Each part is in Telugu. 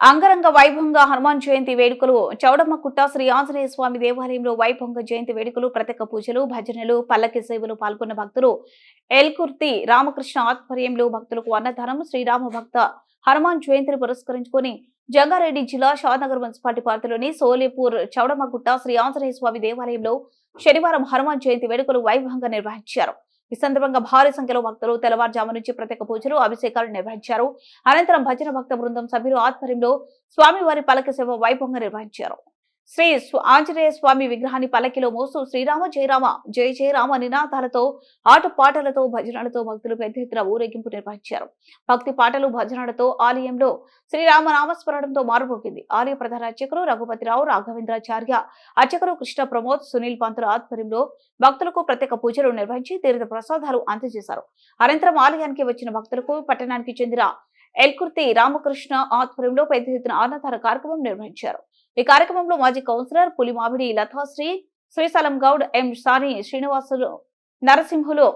అంగరంగ వైభవంగా హనుమాన్ జయంతి వేడుకలు చౌడమ్మకుట్ట శ్రీ ఆంజనేయ స్వామి దేవాలయంలో వైభవంగా జయంతి వేడుకలు ప్రత్యేక పూజలు భజనలు పల్లకి సేవలు పాల్గొన్న భక్తులు ఎల్కుర్తి రామకృష్ణ ఆధ్వర్యంలో భక్తులకు అన్నదానం శ్రీరామ భక్త హనుమాన్ జయంతిని పురస్కరించుకుని జంగారెడ్డి జిల్లా షాద్నగర్ మున్సిపాలిటీ పరిధిలోని సోలేపూర్ చౌడమ్మగుట్ట శ్రీ ఆంజనేయ స్వామి దేవాలయంలో శనివారం హనుమాన్ జయంతి వేడుకలు వైభవంగా నిర్వహించారు. ఈ సందర్భంగా భారీ సంఖ్యలో భక్తులు తెల్లవారుజాము నుంచి ప్రత్యేక పూజలు అభిషేకాలు నిర్వహించారు. అనంతరం భజన భక్త బృందం సభ్యులు ఆధ్వర్యంలో స్వామివారి పల్లకి సేవ వైభవంగా నిర్వహించారు. శ్రీ ఆంజనేయ స్వామి విగ్రహాన్ని పల్లకిలో మోస్తూ శ్రీరామ జయరామ జయ జయరామ నినాదాలతో ఆటపాటలతో భజనలతో భక్తులు పెద్ద ఎత్తున ఊరేగింపు నిర్వహించారు. భక్తి పాటలు భజనలతో ఆలయంలో శ్రీరామ నామస్మరణంతో మారుమోగింది. ఆలయ ప్రధాన అర్చకులు రఘుపతిరావు రాఘవేంద్రాచార్య, అర్చకులు కృష్ణ ప్రమోద్, సునీల్ పంతుల ఆధ్వర్యంలో భక్తులకు ప్రత్యేక పూజలు నిర్వహించి తీర్థ ప్రసాదాలు అందజేశారు. అనంతరం ఆలయానికి వచ్చిన భక్తులకు పట్టణానికి చెందిన ఎల్కుర్తి రామకృష్ణ ఆధ్వర్యంలో పెద్ద ఎత్తున అన్నదాన కార్యక్రమం నిర్వహించారు. ఈ కార్యక్రమంలో మాజీ councillor Pulimamidi Lathasri, Srisailam Goud, M Sani Srinivasulu, Narasimhulu,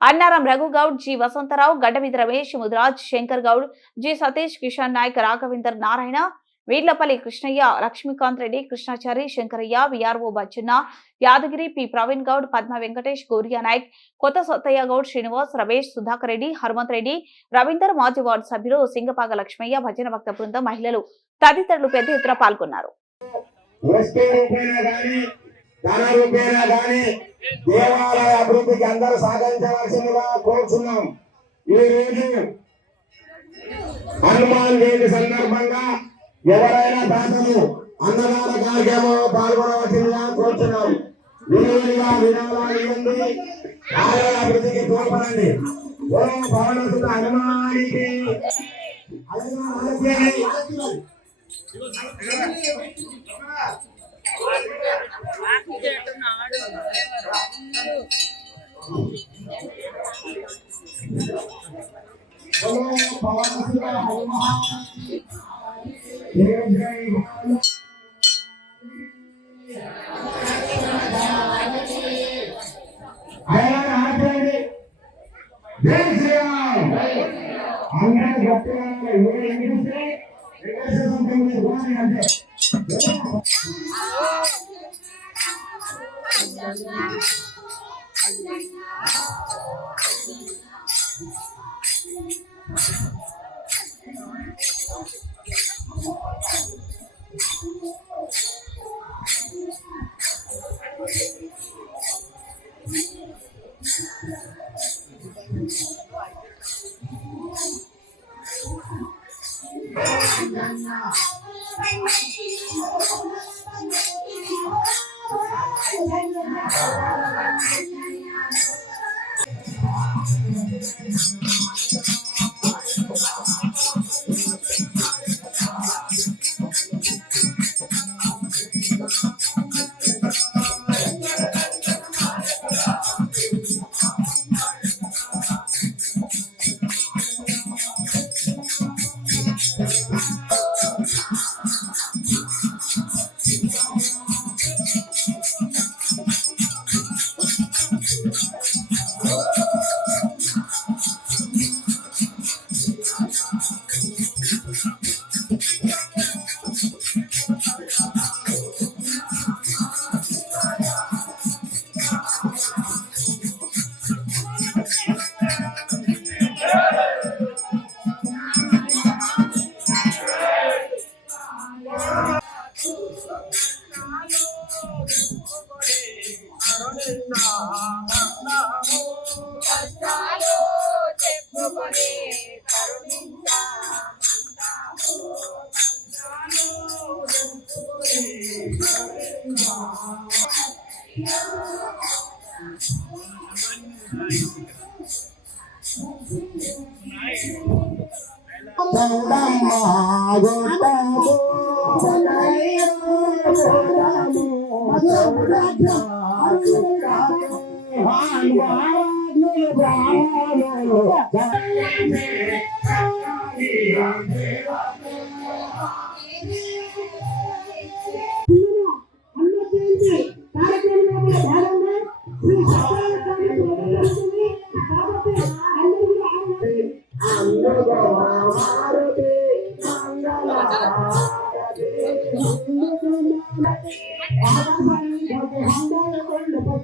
Annaram Raghugoud, G Vasantharao, Gaddameeda Ramesh, Mudiraj, Shankar Goud, G Satish, Kishan Nayak, Raghavender Narayana, Veerlapalli Krishnaiah, Lakshmikanth Reddy, Krishnachari, Shankaraiah, VRO Bachanna, Yadagiri, P Praveen Goud, Padma Venkatesh, Goriya Nayak, Kotha Sattaiah Goud, Srinivas, Ramesh, Sudhakar Reddy, Hanumanth Reddy, Ravinder, మాజీ వార్డు సభ్యులు సింగపాక లక్ష్మయ్య, భజన భక్త బృందం, మహిళలు తదితరులు పెద్ద ఎత్తున పాల్గొన్నారు. దేవాలయ అభివృద్ధికి అందరూ సహకరించవలసిందిగా కోరుచున్నాం. ఈ రోజు హనుమాన్ జయంతి సందర్భంగా ఎవరైనా దాతలు అన్నదాన కార్యక్రమంలో పాల్గొనవలసిందిగా కోరుచున్నాం. విలువలుగా విరాళాలు ఇవ్వండి, ఆలయ అభివృద్ధికి తోడ్పడండి. ఓం భవనసుత హనుమానికి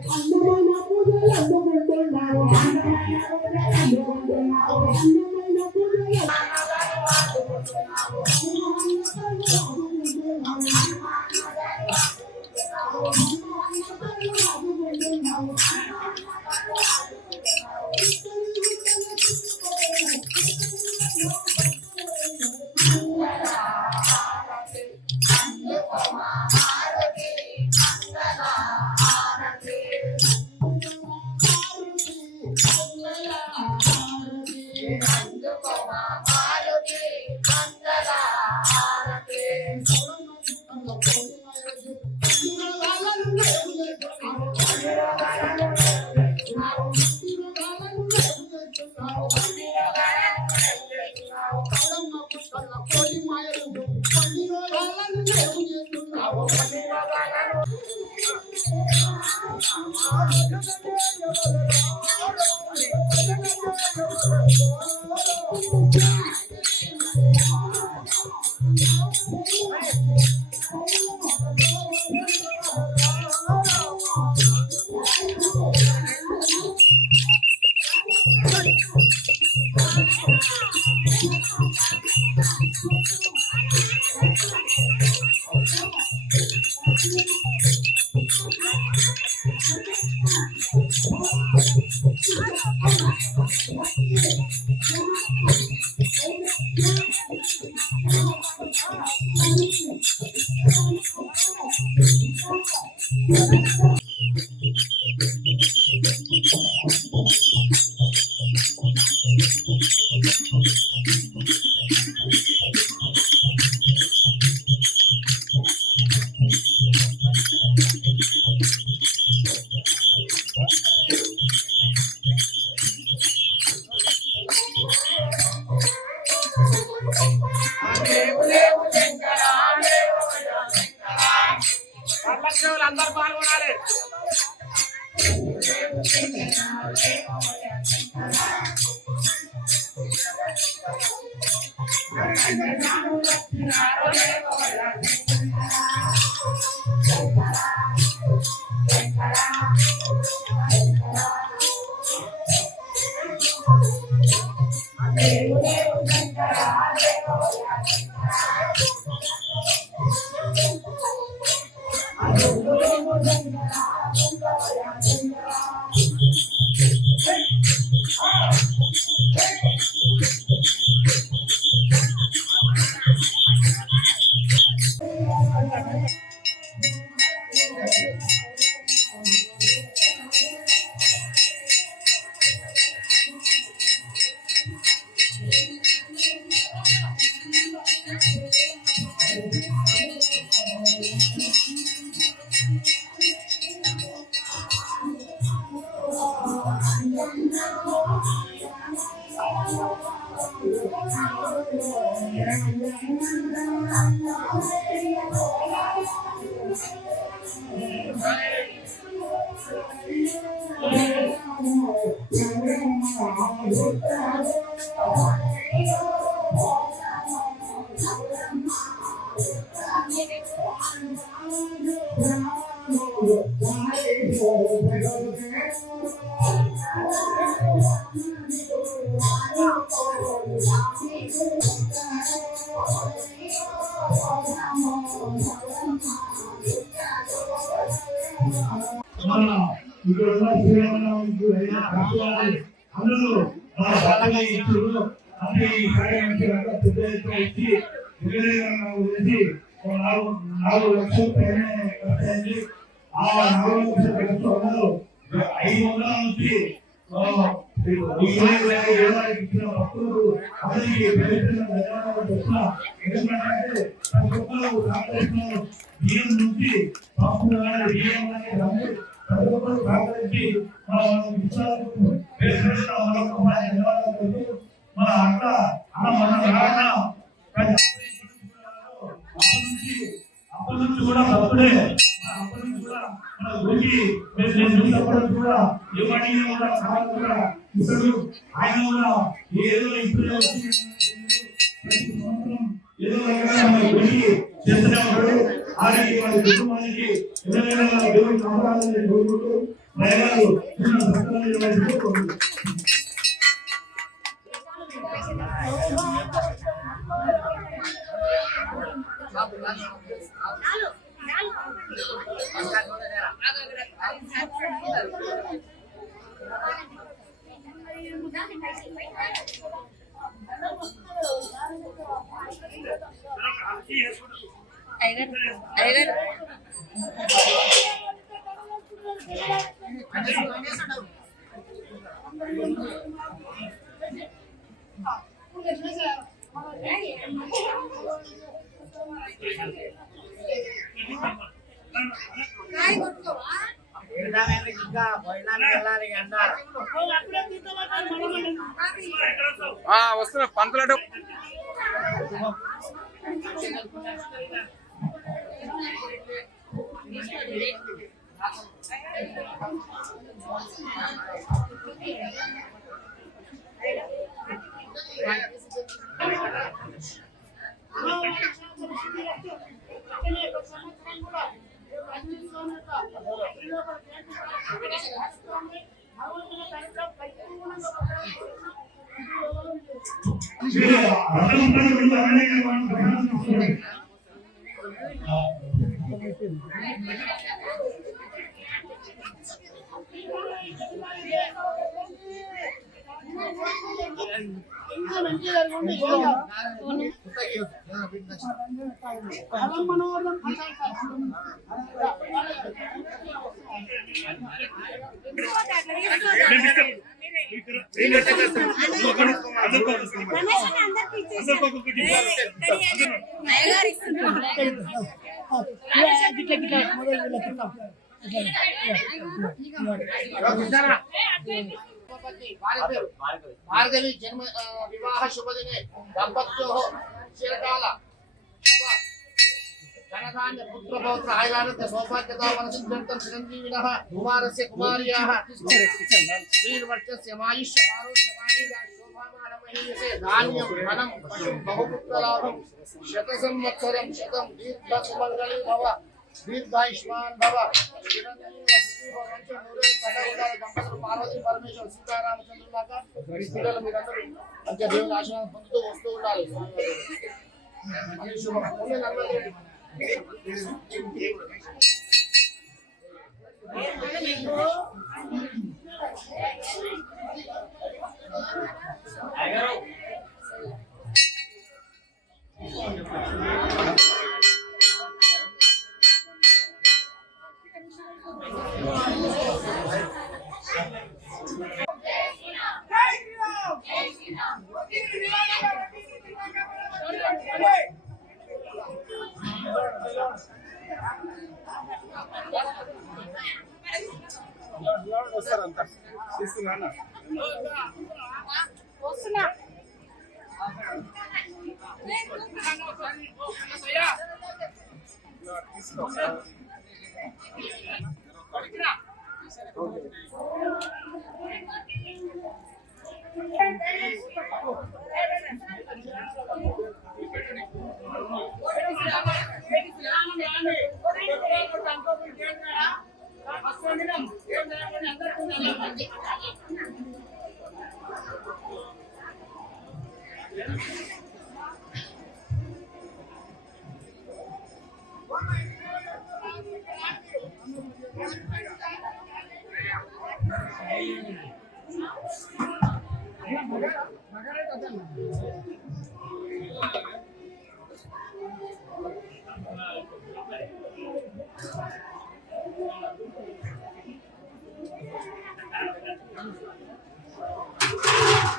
అందమైన పూజలు అందుకుంటున్నావు అందమైన పూజలు అందరూ పాల్గొనాలి. అందరూ బాగా ఇచ్చారు. అంటే ఈ కార్యక్రమం పెద్ద ఎత్తున ఇచ్చి 4 లక్షల పైన ఖర్చయింది. ఆ 4 లక్షల ఖర్చు అందరూ 500 నుంచి 20,000 ఇచ్చిన భక్తులకు అందరికీ ధన్యవాదాలు చెప్తున్నా. ఎందుకంటే ప్రతి ఒక్కరు సహకరిస్తున్నారు. బియ్యం నుంచి భక్తులు కానీ బియ్యం కానీ ప్రతి ఒక్కరు సహకరించి మన అక్క మన అప్పటి నుంచి కూడా భక్తుడే. అప్పటి నుంచి కూడా మన గురికి కూడా ఏమని కూడా కూడా ఇస్తాడు. ఆయన కూడా ఏదో ఇప్పుడే వచ్చి ప్రతి సంవత్సరం ఏదో మన గురికి చేస్తూనే ఉంటాడు. వారికి వారి కుటుంబానికి ఎవరైనా దేవుని కాపాడాలని కోరుకుంటూ మహిళలు చిన్న భక్తులను నిర్వహిస్తూ వస్తున్నా పంతులడు భార్గవి జన్మ వివాహ శుభదినే దంపత్యోః చిరకాల ధనధాన్య పుత్ర పౌత్ర ఆయురారోగ్య సౌభాగ్యతామనసిద్ధ్యర్థం చిరంజీవినః కుమారస్య కుమార్యాః శ్రీర్వర్చస్య ఆయుష్య ఆరోగ్యమాని శోభామానమహీయసే ధాన్యం ధనం పశుం బహుపుత్రలాభం శత సంవత్సరం శతం దీర్ఘ సుమంగళీ భవ దీర్ఘాయుష్మాన్ భవ దంపతులు పార్వతీ పరమేశ్వర సీతారామచంద్రులాగా పిల్లలు మీరందరూ మంచిగా దేవుని ఆశీర్వాదం పొందుతూ వస్తూ ఉండాలి. శుభం. వస్తారంతా చేస్తున్నా